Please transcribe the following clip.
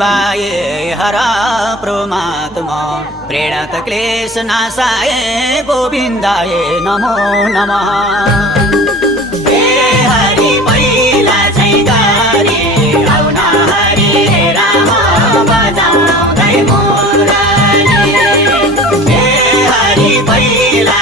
शिवाय हर परमात्मा प्रणत क्लेश नाशाय गोविन्दाय नमो नमः हे हरि पहिला चाहिँ गारी आउन हरि राम बजाउँदै मुरली हे हरि पहिला